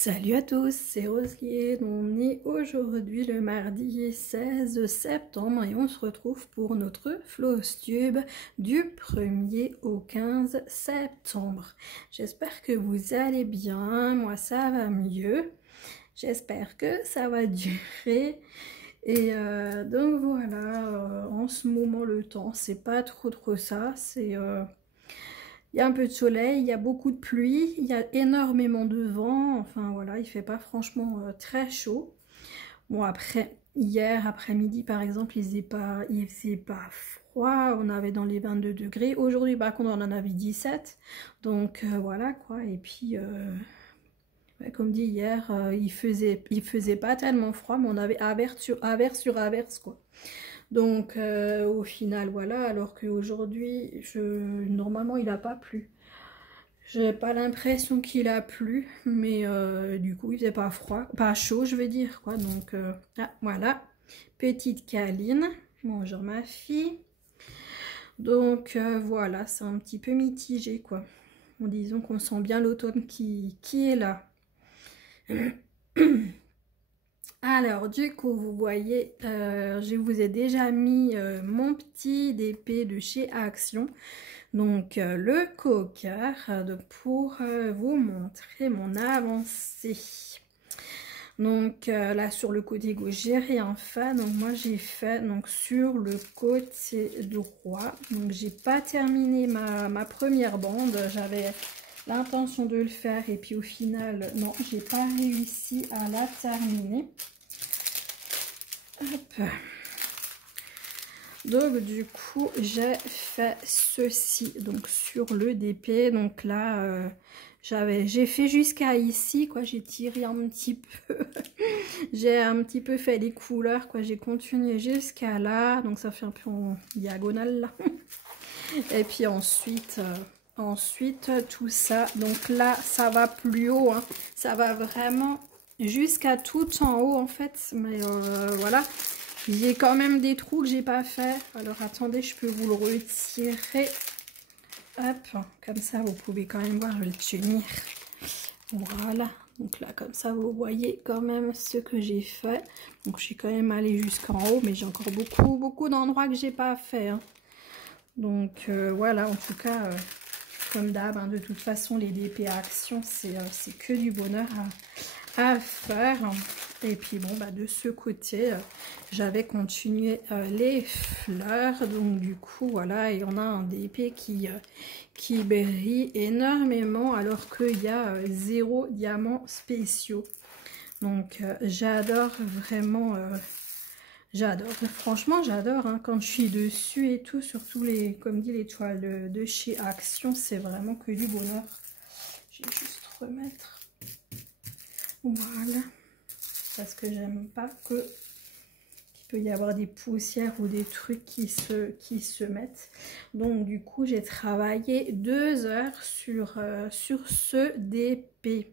Salut à tous, c'est Roselyne. On est aujourd'hui le mardi 16 septembre et on se retrouve pour notre Flowstube du 1er au 15 septembre. J'espère que vous allez bien, moi ça va mieux. J'espère que ça va durer. Et donc voilà, en ce moment le temps, c'est pas trop ça, il y a un peu de soleil, il y a beaucoup de pluie, il y a énormément de vent, enfin voilà, il fait pas franchement très chaud. Bon après, hier après-midi par exemple, il faisait pas froid, on avait dans les 22 degrés. Aujourd'hui par contre on en avait 17, donc voilà quoi. Et puis, ouais, comme dit hier, il faisait pas tellement froid, mais on avait averse sur averse quoi. Donc au final voilà, alors qu'aujourd'hui normalement il n'a pas plu. J'ai pas l'impression qu'il a plu, mais du coup il faisait pas froid, pas chaud je veux dire quoi. Donc ah, voilà, petite câline, bonjour ma fille. Donc voilà, c'est un petit peu mitigé quoi. Bon, disons qu'on sent bien l'automne qui est là. Alors du coup vous voyez, je vous ai déjà mis mon petit DP de chez Action, donc le coqueur, pour vous montrer mon avancée. Donc là sur le côté gauche j'ai rien fait, donc moi j'ai fait donc sur le côté droit. Donc j'ai pas terminé ma première bande, j'avais l'intention de le faire et puis au final non, j'ai pas réussi à la terminer. Hop. Donc du coup j'ai fait ceci donc sur le DP. Donc là j'ai fait jusqu'à ici quoi, j'ai tiré un petit peu j'ai un petit peu fait les couleurs quoi, j'ai continué jusqu'à là, donc ça fait un peu en diagonale là. Et puis ensuite tout ça, donc là ça va plus haut hein. Ça va vraiment jusqu'à tout en haut en fait, mais voilà. J'ai quand même des trous que j'ai pas fait. Alors attendez, je peux vous le retirer. Hop, comme ça vous pouvez quand même voir, je vais le tenir. Voilà, donc là comme ça vous voyez quand même ce que j'ai fait. Donc je suis quand même allée jusqu'en haut, mais j'ai encore beaucoup d'endroits que j'ai pas fait. Hein. Donc voilà, en tout cas, comme d'hab, hein, de toute façon les DP Action, c'est que du bonheur à faire. Et puis bon bah de ce côté j'avais continué les fleurs, donc du coup voilà, et on a un DP qui brille énormément alors qu'il y a 0 diamants spéciaux. Donc j'adore vraiment, j'adore, franchement j'adore hein, quand je suis dessus et tout, surtout les, comme dit, les toiles de chez Action, c'est vraiment que du bonheur. Je vais juste remettre, voilà, parce que j'aime pas qu'il peut y avoir des poussières ou des trucs qui se mettent. Donc du coup j'ai travaillé 2 heures sur ce DP,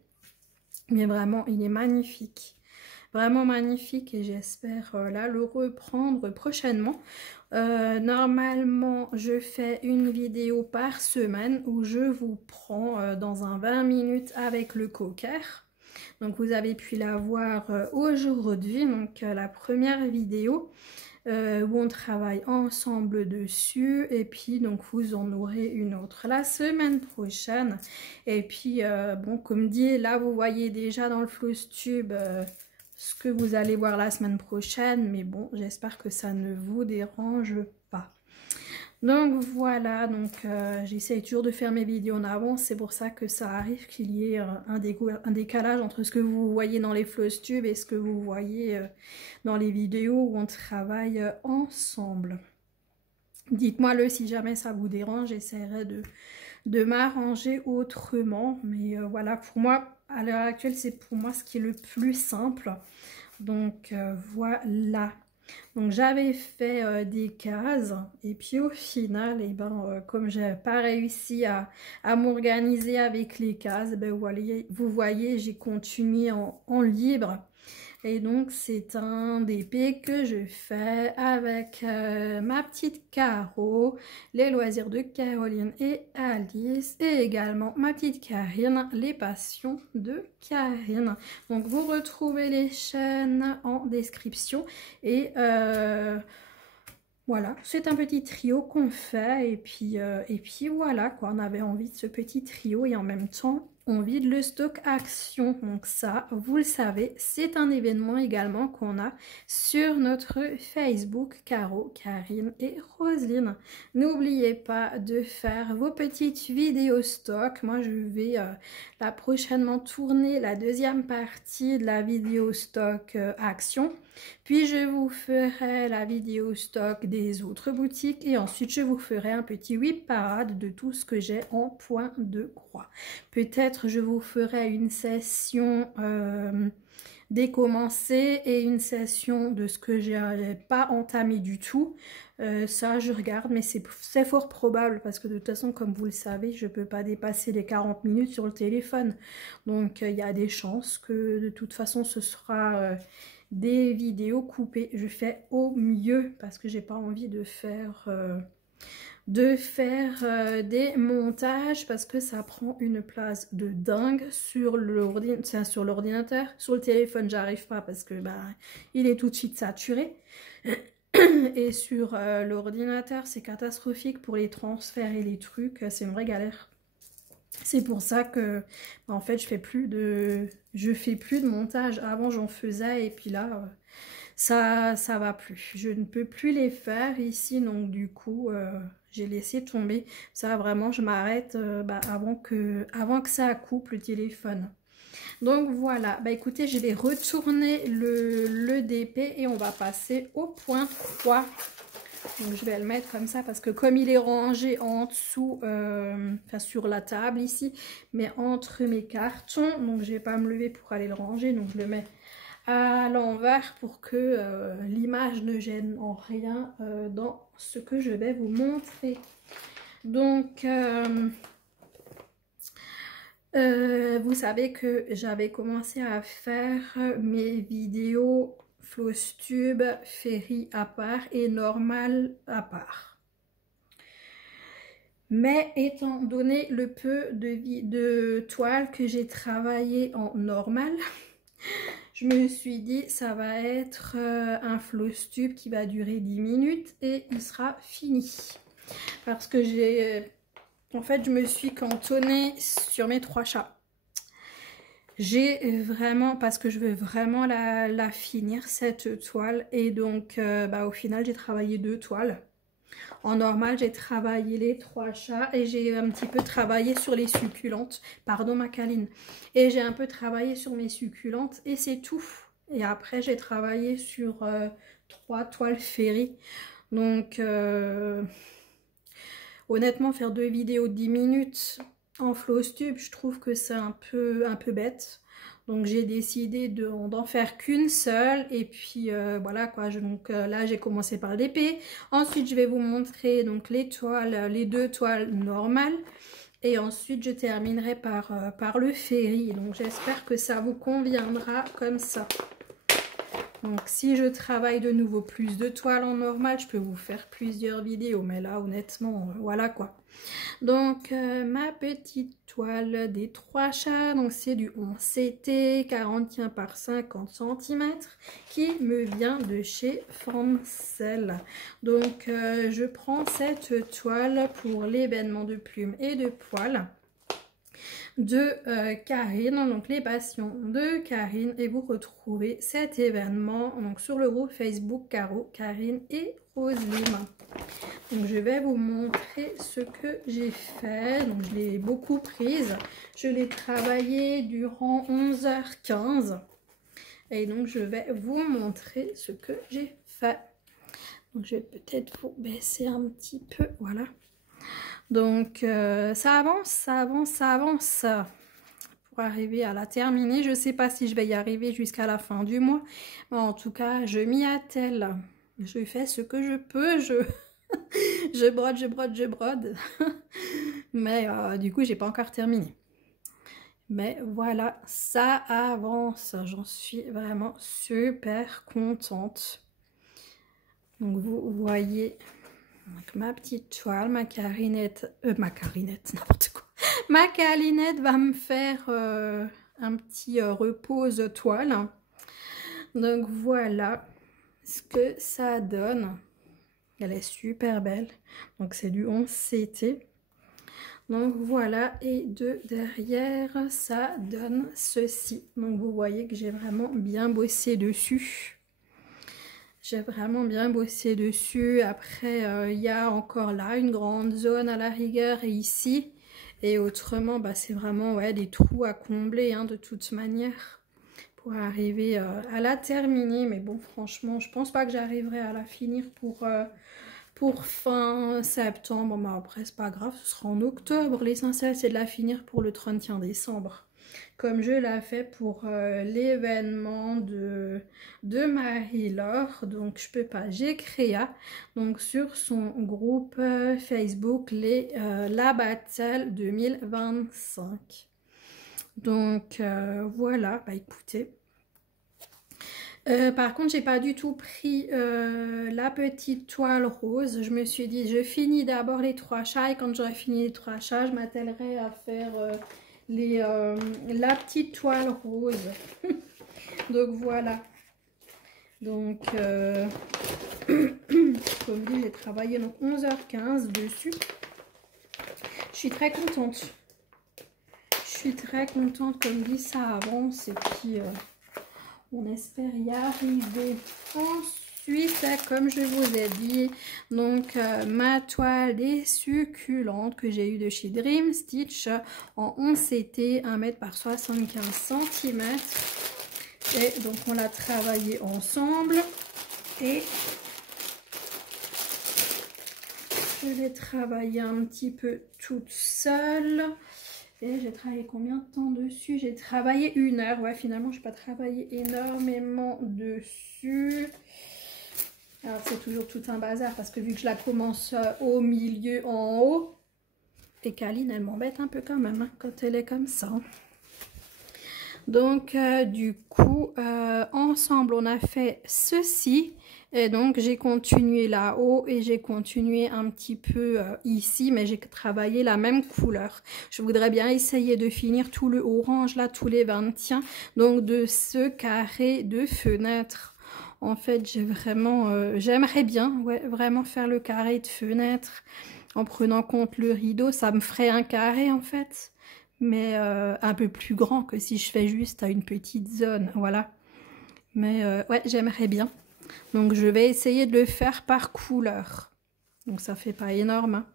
mais vraiment il est magnifique, vraiment magnifique, et j'espère là le reprendre prochainement. Normalement je fais une vidéo par semaine où je vous prends dans un 20 minutes avec le coqueur. Donc vous avez pu la voir aujourd'hui, donc la première vidéo où on travaille ensemble dessus, et puis donc vous en aurez une autre la semaine prochaine. Et puis bon, comme dit, là vous voyez déjà dans le Flowstube ce que vous allez voir la semaine prochaine, mais bon, j'espère que ça ne vous dérange pas. Donc voilà, donc j'essaye toujours de faire mes vidéos en avance, c'est pour ça que ça arrive qu'il y ait un décalage entre ce que vous voyez dans les Flowstube et ce que vous voyez dans les vidéos où on travaille ensemble. Dites-moi le si jamais ça vous dérange, j'essaierai de m'arranger autrement, mais voilà, pour moi, à l'heure actuelle, c'est pour moi ce qui est le plus simple. Donc voilà. Donc j'avais fait des cases, et puis au final, et ben, comme j'ai pas réussi à m'organiser avec les cases, ben, vous voyez j'ai continué en libre. Et donc c'est un DP que je fais avec ma petite Caro, les loisirs de Caroline et Alice, et également ma petite Karine, les passions de Karine. Donc vous retrouvez les chaînes en description et voilà, c'est un petit trio qu'on fait et puis voilà quoi, on avait envie de ce petit trio et en même temps on vide le stock action. Donc ça, vous le savez, c'est un événement également qu'on a sur notre Facebook, Caro, Karine et Roselyne. N'oubliez pas de faire vos petites vidéos stock. Moi je vais là prochainement tourner la deuxième partie de la vidéo stock action. Puis je vous ferai la vidéo stock des autres boutiques et ensuite je vous ferai un petit whip parade de tout ce que j'ai en point de croix. Peut-être je vous ferai une session décommencée et une session de ce que j'ai pas entamé du tout. Ça je regarde, mais c'est fort probable parce que de toute façon comme vous le savez je peux pas dépasser les 40 minutes sur le téléphone. Donc il y a des chances que de toute façon ce sera des vidéos coupées. Je fais au mieux parce que j'ai pas envie de faire des montages parce que ça prend une place de dingue sur l'ordinateur. Sur le téléphone j'arrive pas parce que bah, il est tout de suite saturé. Et sur l'ordinateur c'est catastrophique pour les transferts et les trucs, c'est une vraie galère. C'est pour ça que en fait je fais plus de montage. Avant j'en faisais et puis là ça va plus. Je ne peux plus les faire ici donc du coup j'ai laissé tomber. Ça vraiment je m'arrête avant que ça coupe le téléphone. Donc voilà, bah écoutez, je vais retourner le DP et on va passer au point 3. Donc je vais le mettre comme ça parce que comme il est rangé en dessous, enfin sur la table ici, mais entre mes cartons, donc je vais pas me lever pour aller le ranger, donc je le mets à l'envers pour que l'image ne gêne en rien dans ce que je vais vous montrer. Donc vous savez que j'avais commencé à faire mes vidéos Flosstube, Ferry à part et Normal à part. Mais étant donné le peu de toile que j'ai travaillé en normal, je me suis dit ça va être un Flosstube qui va durer 10 minutes et il sera fini. Parce que en fait je me suis cantonnée sur mes 3 chats. J'ai vraiment, parce que je veux vraiment la finir cette toile et donc au final j'ai travaillé 2 toiles. En normal j'ai travaillé les 3 chats et j'ai un petit peu travaillé sur les succulentes, pardon ma câline, et j'ai un peu travaillé sur mes succulentes et c'est tout. Et après j'ai travaillé sur 3 toiles Ferry. Donc honnêtement faire 2 vidéos de 10 minutes en Flosstube, je trouve que c'est un peu bête. Donc j'ai décidé d'en faire qu'une seule. Et puis voilà quoi. Donc là j'ai commencé par l'épée. Ensuite je vais vous montrer donc les toiles, les 2 toiles normales. Et ensuite je terminerai par le Ferry. Donc j'espère que ça vous conviendra comme ça. Donc si je travaille de nouveau plus de toiles en normal, je peux vous faire plusieurs vidéos. Mais là honnêtement, voilà quoi. Donc ma petite toile des 3 chats, donc c'est du 11 CT 41 par 50 cm qui me vient de chez Francel. Donc je prends cette toile pour l'événement de plumes et de poils de Karine, donc les passions de Karine, et vous retrouvez cet événement donc sur le groupe Facebook Caro, Karine et Roselyne. Donc je vais vous montrer ce que j'ai fait. Donc je l'ai beaucoup prise, je l'ai travaillé durant 11h15 et donc je vais vous montrer ce que j'ai fait. Donc je vais peut-être vous baisser un petit peu, voilà. Donc ça avance, ça avance, ça avance pour arriver à la terminer. Je ne sais pas si je vais y arriver jusqu'à la fin du mois, mais en tout cas je m'y attelle. Je fais ce que je peux, je brode, je brode, je brode. Mais du coup j'ai pas encore terminé. Mais voilà, ça avance. J'en suis vraiment super contente. Donc vous voyez donc, ma petite toile, ma carinette, n'importe quoi. Ma calinette va me faire un petit repose toile. Donc voilà ce que ça donne. Elle est super belle. Donc c'est du 11 CT. Donc voilà, et de derrière, ça donne ceci. Donc vous voyez que j'ai vraiment bien bossé dessus. J'ai vraiment bien bossé dessus. Après, il y a encore là une grande zone à la rigueur et ici. Et autrement, bah, c'est vraiment ouais, des trous à combler hein, de toute manière pour arriver à la terminer. Mais bon, franchement, je pense pas que j'arriverai à la finir pour fin septembre. Mais après, c'est pas grave, ce sera en octobre. L'essentiel, c'est de la finir pour le 31 décembre. Comme je l'ai fait pour l'événement de Marie-Laure. Donc, je peux pas. J'ai créé donc, sur son groupe Facebook la Battle 2025. Donc, voilà. Bah, écoutez. Par contre, j'ai pas du tout pris la petite toile rose. Je me suis dit, je finis d'abord les 3 chats et quand j'aurai fini les 3 chats, je m'attellerai à faire la petite toile rose. Donc voilà. Donc, comme dit, j'ai travaillé donc 11h15 dessus. Je suis très contente. Je suis très contente, comme dit, ça avance et puis on espère y arriver. Ensuite, comme je vous ai dit, donc ma toile des succulentes que j'ai eu de chez Dream Stitch en 11 CT, 1 m par 75 cm. Et donc on l'a travaillé ensemble. Et je vais travailler un petit peu toute seule. Et j'ai travaillé combien de temps dessus? J'ai travaillé 1 heure. Ouais, finalement, je n'ai pas travaillé énormément dessus. Alors, c'est toujours tout un bazar parce que vu que je la commence au milieu, en haut, et Kaline, elle m'embête un peu quand même hein, quand elle est comme ça. Donc, du coup, ensemble, on a fait ceci. Et donc, j'ai continué là-haut et j'ai continué un petit peu ici, mais j'ai travaillé la même couleur. Je voudrais bien essayer de finir tout le orange, là, tous les 21. Donc, de ce carré de fenêtre. En fait, j'ai vraiment, j'aimerais bien, ouais, vraiment faire le carré de fenêtre en prenant compte le rideau. Ça me ferait un carré, en fait. Mais un peu plus grand que si je fais juste à une petite zone, voilà. Mais ouais, j'aimerais bien. Donc je vais essayer de le faire par couleur. Donc ça fait pas énorme, hein.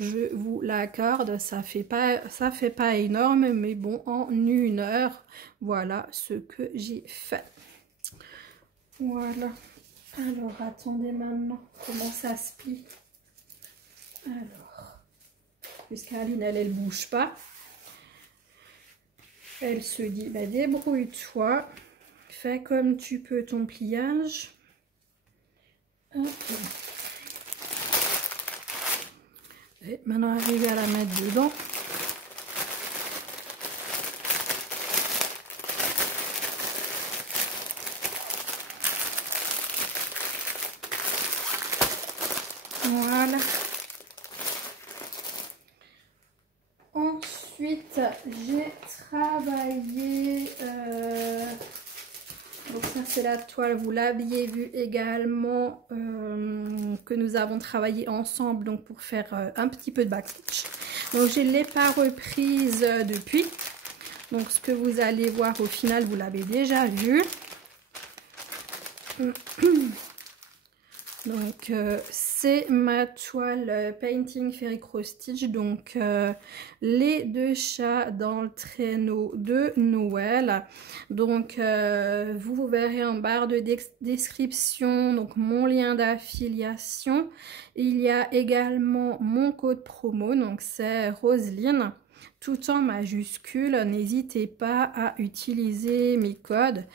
Je vous l'accorde, ça fait pas énorme, mais bon, en 1 heure, voilà ce que j'ai fait. Voilà. Alors attendez maintenant, comment ça se plie? Alors, puisqu'Aline, elle bouge pas. Elle se dit, bah, débrouille-toi, fais comme tu peux ton pliage. Hop. Et maintenant, arriver à la mettre dedans. Voilà. Ensuite, j'ai travaillé, donc ça c'est la toile, vous l'aviez vu également, que nous avons travaillé ensemble donc pour faire un petit peu de backstitch. Donc je ne l'ai pas reprise depuis, donc ce que vous allez voir au final, vous l'avez déjà vu. Donc c'est ma toile Painting Fairy Cross Stitch, donc les 2 chats dans le traîneau de Noël. Donc vous verrez en barre de description donc mon lien d'affiliation. Il y a également mon code promo, donc c'est Roseline, tout en majuscule. N'hésitez pas à utiliser mes codes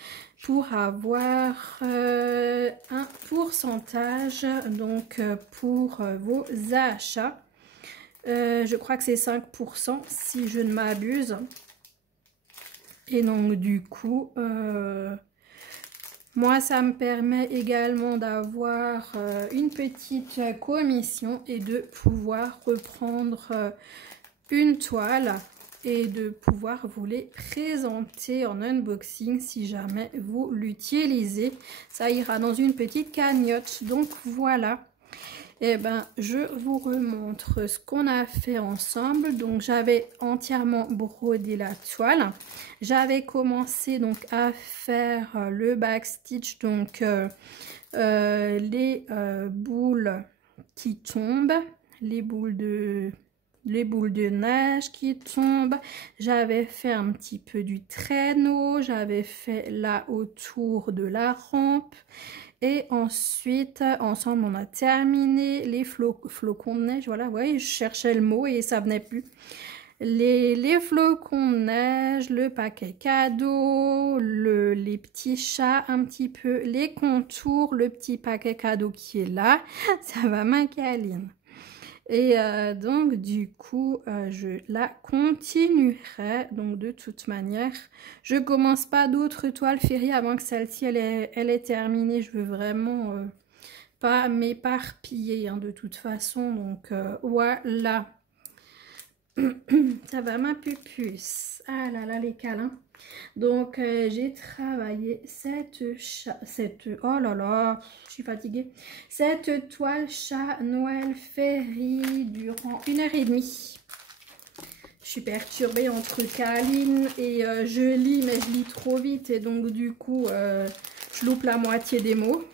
pour avoir un pourcentage donc pour vos achats. Je crois que c'est 5% si je ne m'abuse. Et donc du coup, moi ça me permet également d'avoir une petite commission et de pouvoir reprendre une toile et de pouvoir vous les présenter en unboxing si jamais vous l'utilisez. Ça ira dans une petite cagnotte. Donc voilà. Et ben je vous remontre ce qu'on a fait ensemble. Donc j'avais entièrement brodé la toile. J'avais commencé donc à faire le backstitch, donc les boules qui tombent, les boules de neige qui tombent. J'avais fait un petit peu du traîneau, j'avais fait là autour de la rampe. Et ensuite, ensemble, on a terminé les flocons de neige. Voilà, ouais, je cherchais le mot et ça venait plus. Les flocons de neige, le paquet cadeau, les petits chats un petit peu, les contours, le petit paquet cadeau qui est là. Ça va, ma câline. Et donc du coup je la continuerai. Donc de toute manière je commence pas d'autres toiles féeries avant que celle-ci elle est terminée. Je veux vraiment pas m'éparpiller hein, de toute façon. Donc voilà. Ça va ma pupuce. Ah là là les câlins. Donc j'ai travaillé oh là là, je suis fatiguée. Cette toile chat Noël Ferry durant 1h30. Je suis perturbée entre câline et je lis, mais je lis trop vite et donc du coup je loupe la moitié des mots.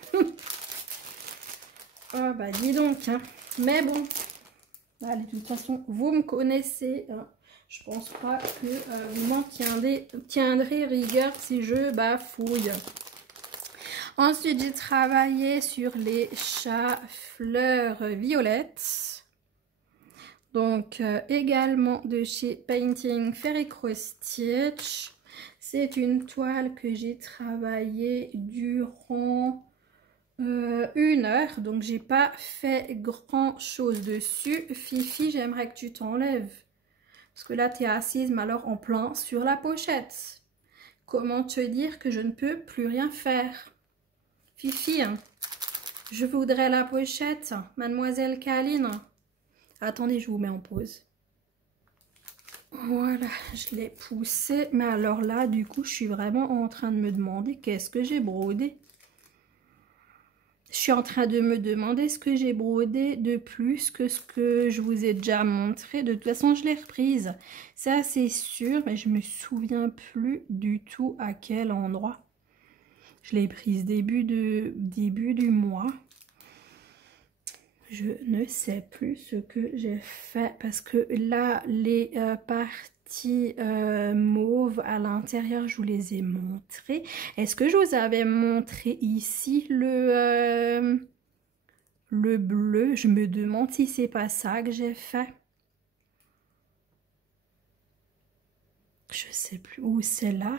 Oh bah dis donc hein. Mais bon, allez, de toute façon vous me connaissez hein. Je pense pas que vous m'en tiendrez rigueur si je bafouille. Ensuite, j'ai travaillé sur les chats fleurs violettes. Donc, également de chez Painting Fairy Cross Stitch. C'est une toile que j'ai travaillée durant 1 heure. Donc, j'ai pas fait grand chose dessus. Fifi, j'aimerais que tu t'enlèves. Parce que là, tu es assise, mais alors en plein sur la pochette. Comment te dire que je ne peux plus rien faire? Fifi, je voudrais la pochette, mademoiselle Kaline. Attendez, je vous mets en pause. Voilà, je l'ai poussé. Mais alors là, du coup, je suis vraiment en train de me demander qu'est-ce que j'ai brodé. Je suis en train de me demander ce que j'ai brodé de plus que ce que je vous ai déjà montré. De toute façon, je l'ai reprise. Ça, c'est sûr, mais je me souviens plus du tout à quel endroit. Je l'ai prise début du mois. Je ne sais plus ce que j'ai fait parce que là, les parties mauves à l'intérieur, je vous les ai montrées. Est-ce que je vous avais montré ici le bleu? Je me demande si c'est pas ça que j'ai fait. Je sais plus où c'est là.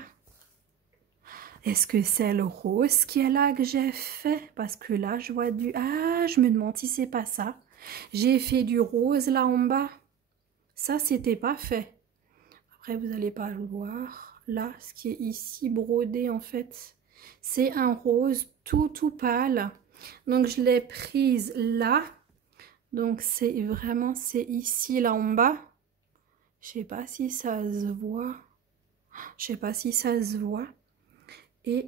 Est-ce que c'est le rose qui est là que j'ai fait? Parce que là, je vois du... Ah, je me demande si c'est pas ça. J'ai fait du rose là en bas. Ça, c'était pas fait. Après, vous n'allez pas le voir. Là, ce qui est ici brodé, en fait, c'est un rose tout pâle. Donc, je l'ai prise là. Donc, c'est vraiment, c'est ici, là en bas. Je sais pas si ça se voit. Je sais pas si ça se voit. Et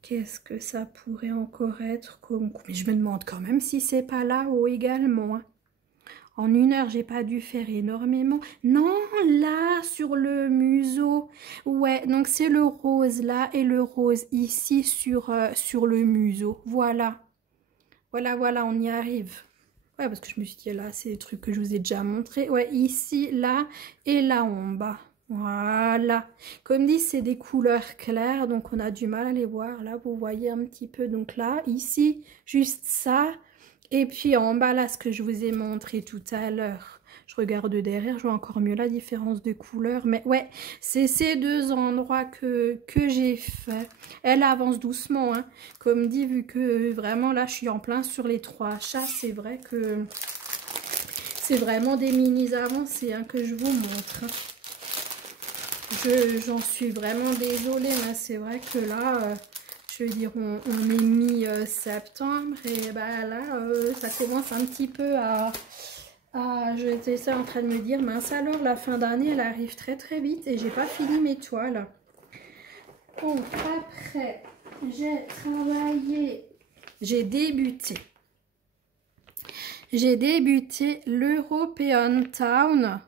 qu'est-ce que ça pourrait encore être comme... Mais je me demande quand même si c'est pas là-haut également. Hein. En 1 heure, j'ai pas dû faire énormément. Non, là, sur le museau. Ouais, donc c'est le rose là et le rose ici sur le museau. Voilà. Voilà, on y arrive. Ouais, parce que je me suis dit, là, c'est des trucs que je vous ai déjà montrés. Ouais, ici, là et là en bas. Voilà. Comme dit, c'est des couleurs claires, donc on a du mal à les voir. Là, vous voyez un petit peu. Donc là, ici, juste ça. Et puis en bas, là, ce que je vous ai montré tout à l'heure. Je regarde derrière, je vois encore mieux la différence de couleur. Mais ouais, c'est ces deux endroits que j'ai fait. Elle avance doucement, hein. Comme dit, vu que vraiment là, je suis en plein sur les 3 chats. C'est vrai que C'est vraiment des mini avancées hein, que je vous montre. J'en suis vraiment désolée, mais c'est vrai que là, je veux dire, on est mi-septembre et bah, là, ça commence un petit peu à j'étais ça en train de me dire, mince alors, la fin d'année, elle arrive très très vite et j'ai pas fini mes toiles. Donc après, j'ai travaillé, j'ai débuté l'European Town.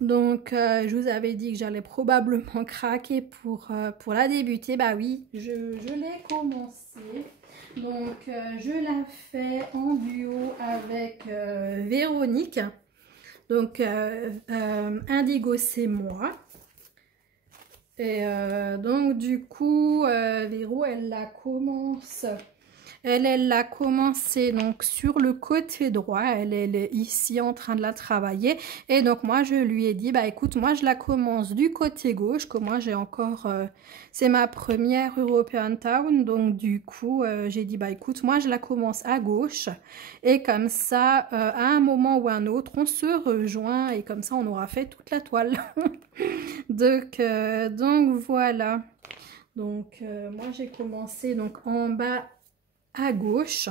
Donc, je vous avais dit que j'allais probablement craquer pour la débuter. Bah oui, je l'ai commencé. Donc, je la fais en duo avec Véronique. Donc, Indigo, c'est moi. Et donc, du coup, Véro, elle la commence... Elle l'a commencé donc sur le côté droit, elle est ici en train de la travailler et donc moi je lui ai dit bah écoute moi je la commence du côté gauche que moi j'ai encore c'est ma première European Town donc du coup j'ai dit bah écoute moi je la commence à gauche et comme ça à un moment ou un autre on se rejoint et comme ça on aura fait toute la toile. donc voilà, donc moi j'ai commencé donc en bas à gauche.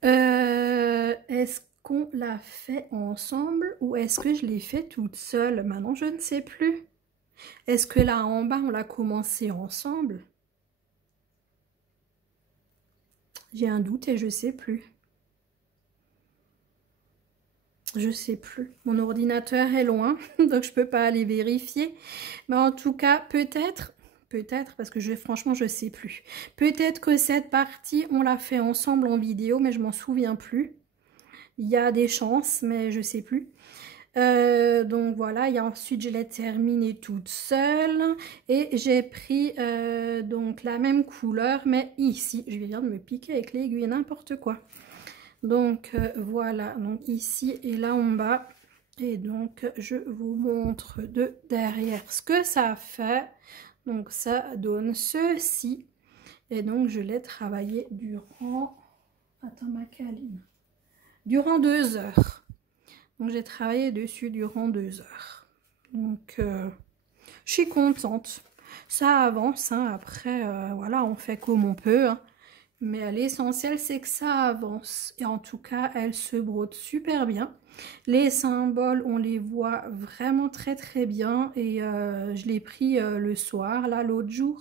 Est-ce qu'on l'a fait ensemble ou est-ce que je l'ai fait toute seule? Maintenant, je ne sais plus. Est-ce que là en bas, on l'a commencé ensemble? J'ai un doute et je sais plus. Je sais plus. Mon ordinateur est loin, donc je peux pas aller vérifier. Mais en tout cas, peut-être parce que franchement je sais plus. Peut-être que cette partie on l'a fait ensemble en vidéo mais je m'en souviens plus. Il y a des chances mais je sais plus. Donc voilà, et ensuite je l'ai terminée toute seule et j'ai pris donc la même couleur mais ici, je viens de me piquer avec l'aiguille n'importe quoi. Donc voilà, donc ici et là en bas. Et donc je vous montre de derrière ce que ça fait. Donc ça donne ceci. Et donc je l'ai travaillé durant... Attends ma câline. Durant 2 heures. Donc j'ai travaillé dessus durant 2 heures. Donc je suis contente. Ça avance. Hein. Après, voilà, on fait comme on peut. Hein. Mais l'essentiel, c'est que ça avance. Et en tout cas, elle se brode super bien. Les symboles, on les voit vraiment très très bien. Et je l'ai pris le soir, là, l'autre jour.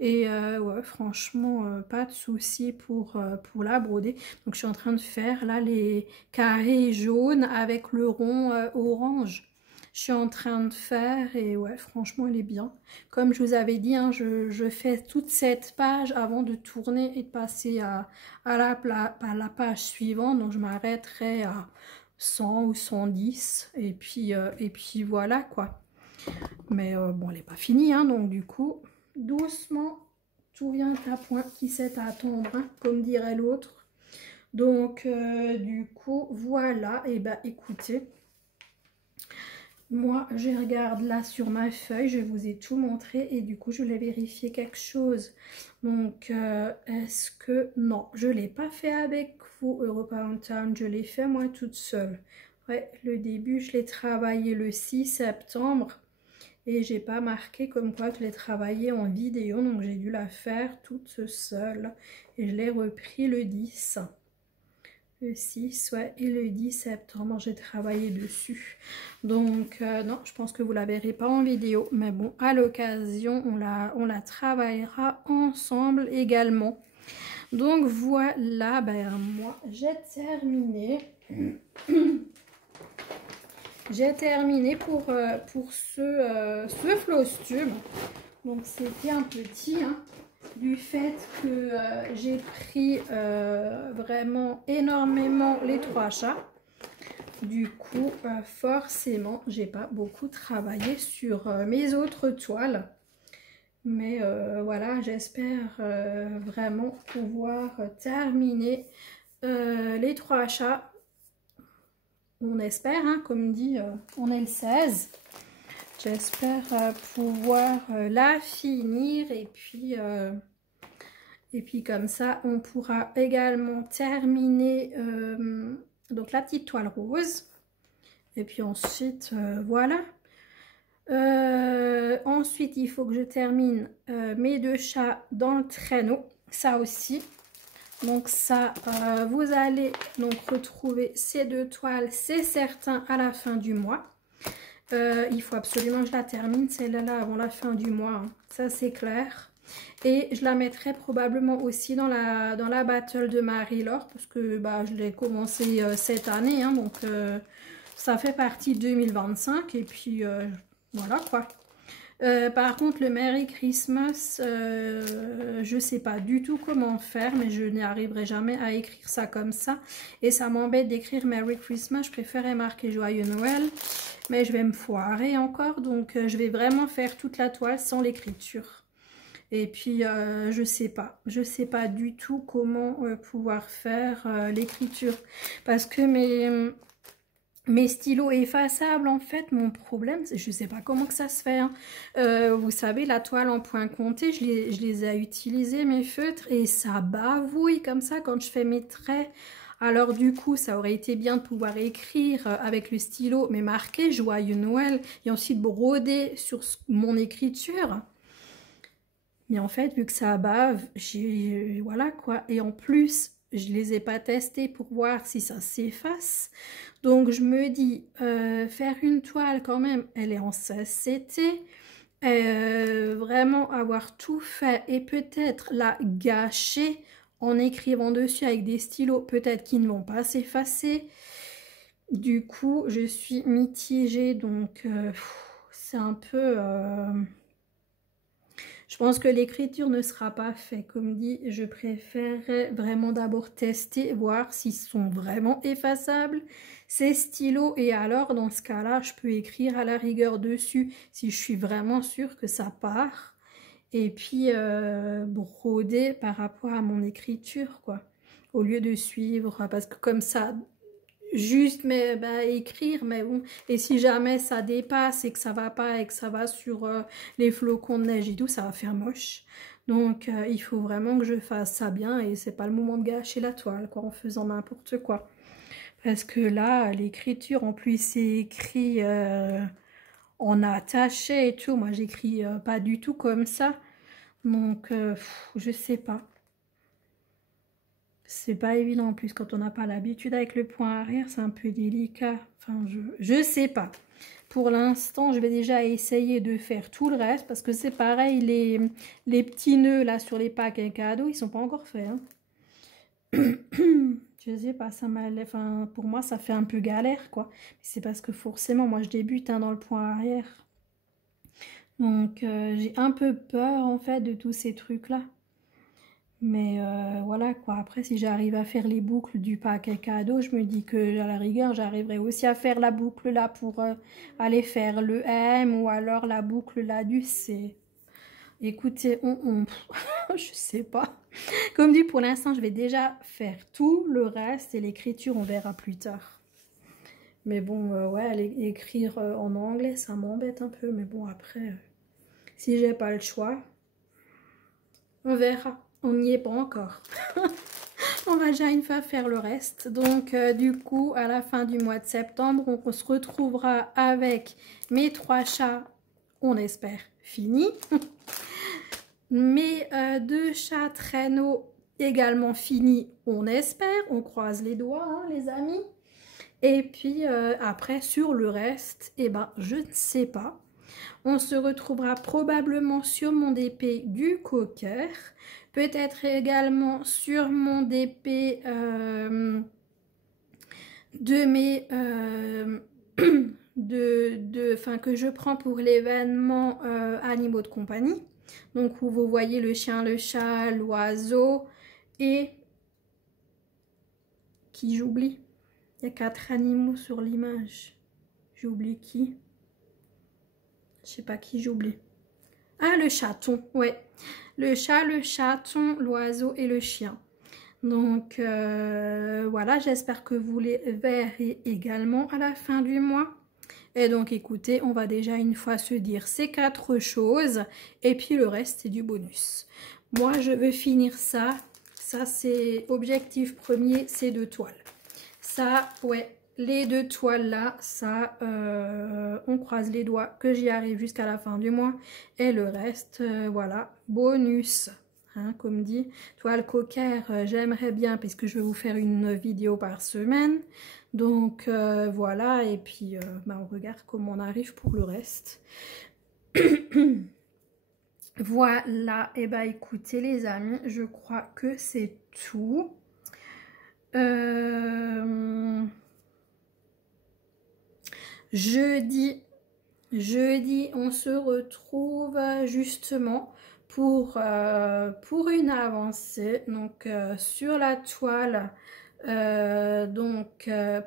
Et ouais, franchement, pas de souci pour la broder. Donc, je suis en train de faire là les carrés jaunes avec le rond orange. Je suis en train de faire et ouais, franchement, elle est bien. Comme je vous avais dit, hein, je fais toute cette page avant de tourner et de passer à la page suivante. Donc, je m'arrêterai à 100 ou 110 et puis voilà quoi. Mais bon, elle n'est pas finie, hein, donc du coup, doucement, tout vient à point qui sait attendre, hein, comme dirait l'autre. Donc, du coup, voilà, et bah écoutez, moi, je regarde là sur ma feuille, je vous ai tout montré et du coup, je voulais vérifier quelque chose. Donc, est-ce que... Non, je ne l'ai pas fait avec vous, European Town, je l'ai fait moi toute seule. Ouais, le début, je l'ai travaillé le 6 septembre et j'ai pas marqué comme quoi je l'ai travaillé en vidéo, donc j'ai dû la faire toute seule et je l'ai repris le 10. Le 6, ouais, et le 10 septembre, j'ai travaillé dessus. Donc, non, je pense que vous ne la verrez pas en vidéo. Mais bon, à l'occasion, on la travaillera ensemble également. Donc, voilà, ben moi, j'ai terminé. J'ai terminé pour ce floss tube. Donc, c'était un petit, hein. Du fait que j'ai pris vraiment énormément les 3 chats. Du coup, forcément, j'ai pas beaucoup travaillé sur mes autres toiles. Mais voilà, j'espère vraiment pouvoir terminer les 3 chats. On espère, hein, comme dit, on est le 16. J'espère pouvoir la finir et puis comme ça on pourra également terminer Donc la petite toile rose. Et puis ensuite, voilà. Ensuite, il faut que je termine mes 2 chats dans le traîneau. Ça aussi. Donc ça, vous allez donc retrouver ces 2 toiles, c'est certain, à la fin du mois. Il faut absolument que je la termine, celle-là, avant la fin du mois. Hein. Ça, c'est clair. Et je la mettrai probablement aussi dans la battle de Marie-Laure, parce que bah, je l'ai commencé cette année. Hein, donc, ça fait partie de 2025. Et puis, voilà quoi. Par contre, le Merry Christmas, je ne sais pas du tout comment faire, mais je n'y arriverai jamais à écrire ça comme ça. Et ça m'embête d'écrire Merry Christmas, je préférais marquer Joyeux Noël, mais je vais me foirer encore, donc je vais vraiment faire toute la toile sans l'écriture. Et puis, je sais pas du tout comment pouvoir faire l'écriture, parce que mes stylos effaçables, en fait, mon problème, je ne sais pas comment que ça se fait. Hein. Vous savez, la toile en point compté, je les ai utilisés, mes feutres, et ça bavouille comme ça quand je fais mes traits. Alors du coup, ça aurait été bien de pouvoir écrire avec le stylo, mais marquer Joyeux Noël, et ensuite broder sur mon écriture. Mais en fait, vu que ça bave, voilà quoi. Et en plus, je ne les ai pas testés pour voir si ça s'efface. Donc, je me dis, faire une toile quand même, elle est en sachet. Vraiment avoir tout fait et peut-être la gâcher en écrivant dessus avec des stylos, peut-être qu'ils ne vont pas s'effacer. Du coup, je suis mitigée. Donc, c'est un peu... Je pense que l'écriture ne sera pas faite. Comme dit, je préférerais vraiment d'abord tester, voir s'ils sont vraiment effaçables, ces stylos. Et alors, dans ce cas-là, je peux écrire à la rigueur dessus si je suis vraiment sûre que ça part. Et puis, broder par rapport à mon écriture, quoi. Au lieu de suivre, parce que comme ça... Juste mais bah, écrire, mais bon, et si jamais ça dépasse et que ça va pas et que ça va sur les flocons de neige et tout, ça va faire moche. Donc il faut vraiment que je fasse ça bien et c'est pas le moment de gâcher la toile quoi, en faisant n'importe quoi. Parce que là, l'écriture en plus c'est écrit en attaché et tout, moi j'écris pas du tout comme ça. Donc je sais pas. C'est pas évident en plus quand on n'a pas l'habitude avec le point arrière, c'est un peu délicat. Enfin, je sais pas. Pour l'instant, je vais déjà essayer de faire tout le reste parce que c'est pareil, les petits nœuds là sur les paquets cadeaux, ils sont pas encore faits. Hein. Je sais pas, ça m'a, enfin, pour moi, ça fait un peu galère quoi. C'est parce que forcément, moi, je débute hein, dans le point arrière. Donc, j'ai un peu peur en fait de tous ces trucs là. Mais voilà quoi, après si j'arrive à faire les boucles du paquet cadeau, je me dis que à la rigueur j'arriverai aussi à faire la boucle là pour aller faire le M ou alors la boucle là du C. Écoutez, je sais pas. Comme dit pour l'instant je vais déjà faire tout le reste et l'écriture on verra plus tard. Mais bon ouais, écrire en anglais ça m'embête un peu, mais bon après si j'ai pas le choix, on verra. On n'y est pas encore. On va déjà une fois faire le reste. Donc, du coup, à la fin du mois de septembre, on se retrouvera avec mes 3 chats, on espère, finis. Mes 2 chats traîneaux également finis, on espère. On croise les doigts, hein, les amis. Et puis, après, sur le reste, eh ben, je ne sais pas. On se retrouvera probablement sur mon DP du cocker. Peut-être également sur mon DP de mes que je prends pour l'événement animaux de compagnie. Donc où vous voyez le chien, le chat, l'oiseau et qui j'oublie. Il y a 4 animaux sur l'image. J'oublie qui? Je sais pas qui j'oublie. Ah, le chaton, ouais. Le chat, le chaton, l'oiseau et le chien. Donc, voilà, j'espère que vous les verrez également à la fin du mois. Et donc, écoutez, on va déjà une fois se dire ces 4 choses. Et puis, le reste, c'est du bonus. Moi, je veux finir ça. Ça, c'est objectif premier, c'est 2 toiles. Ça, ouais, les 2 toiles là, ça, on croise les doigts que j'y arrive jusqu'à la fin du mois. Et le reste, voilà, bonus. Hein, comme dit, toile cocker, j'aimerais bien puisque je vais vous faire une vidéo par semaine. Donc voilà, et puis on regarde comment on arrive pour le reste. Voilà, et écoutez les amis, je crois que c'est tout. Jeudi, on se retrouve justement pour une avancée donc sur la toile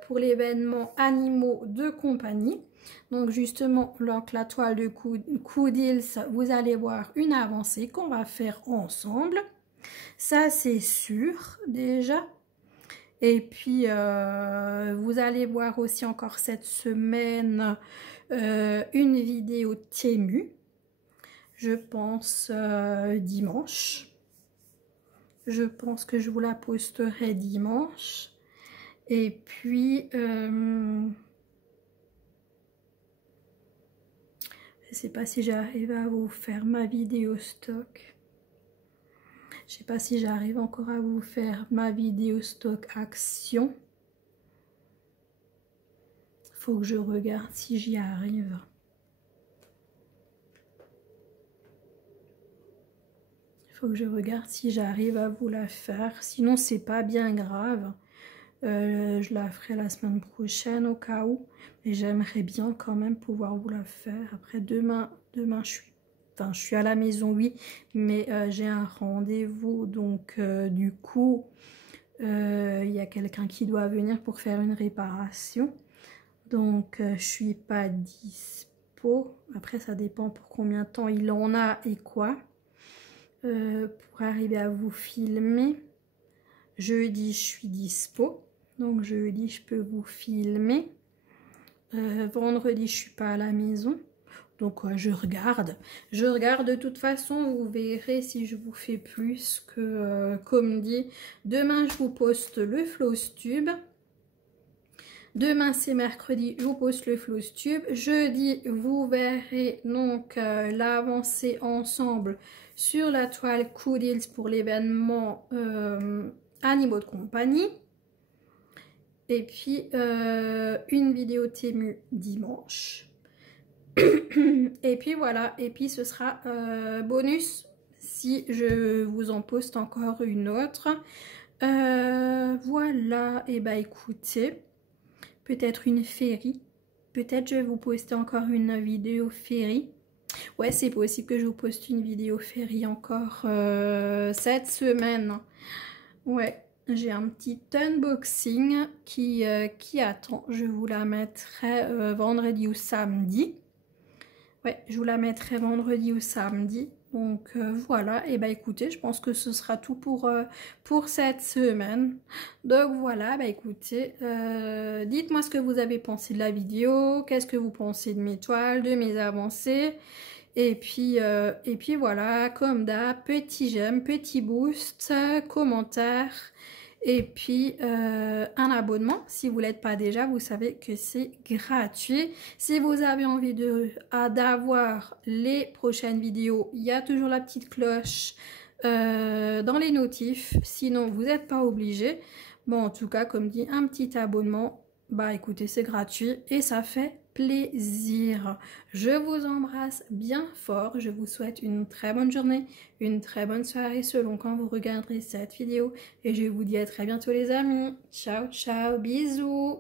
pour l'événement animaux de compagnie. Donc justement, la toile de Coodils, vous allez voir une avancée qu'on va faire ensemble. Ça c'est sûr déjà. Et puis, vous allez voir aussi encore cette semaine une vidéo Temu, je pense dimanche. Je pense que je vous la posterai dimanche. Et puis, je ne sais pas si j'arrive à vous faire ma vidéo stock. Je sais pas si j'arrive encore à vous faire ma vidéo stock action. Faut que je regarde si j'y arrive. Faut que je regarde si j'arrive à vous la faire. Sinon, c'est pas bien grave. Je la ferai la semaine prochaine au cas où. Mais j'aimerais bien quand même pouvoir vous la faire. Après, demain je suis à la maison, oui, mais j'ai un rendez-vous, donc du coup, il y a quelqu'un qui doit venir pour faire une réparation. Donc, je suis pas dispo. Après, ça dépend pour combien de temps il en a et quoi. Pour arriver à vous filmer. Jeudi, je suis dispo. Donc, jeudi, je peux vous filmer. Vendredi, je suis pas à la maison. Donc je regarde de toute façon, vous verrez si je vous fais plus que comme dit, demain je vous poste le floss tube, demain c'est mercredi, je vous poste le floss tube, jeudi vous verrez donc l'avancée ensemble sur la toile Coodils pour l'événement animaux de compagnie, et puis une vidéo Temu dimanche. Et puis voilà, et puis ce sera bonus si je vous en poste encore une autre. Voilà, et écoutez, peut-être une féerie, peut-être je vais vous poster encore une vidéo féerie. Ouais, c'est possible que je vous poste une vidéo féerie encore cette semaine. Ouais, j'ai un petit unboxing qui attend, je vous la mettrai vendredi ou samedi. Ouais, je vous la mettrai vendredi ou samedi. Donc voilà, et écoutez, je pense que ce sera tout pour cette semaine. Donc voilà, écoutez, dites-moi ce que vous avez pensé de la vidéo, qu'est-ce que vous pensez de mes toiles, de mes avancées. Et puis voilà, comme d'hab, petit j'aime, petit boost, commentaire. Et puis un abonnement, si vous ne l'êtes pas déjà, vous savez que c'est gratuit. Si vous avez envie d'avoir les prochaines vidéos, il y a toujours la petite cloche dans les notifs. Sinon, vous n'êtes pas obligé. Bon, en tout cas, comme dit, un petit abonnement, écoutez, c'est gratuit et ça fait plaisir. Je vous embrasse bien fort. Je vous souhaite une très bonne journée, une très bonne soirée selon quand vous regarderez cette vidéo. Et je vous dis à très bientôt les amis. Ciao, ciao, bisous.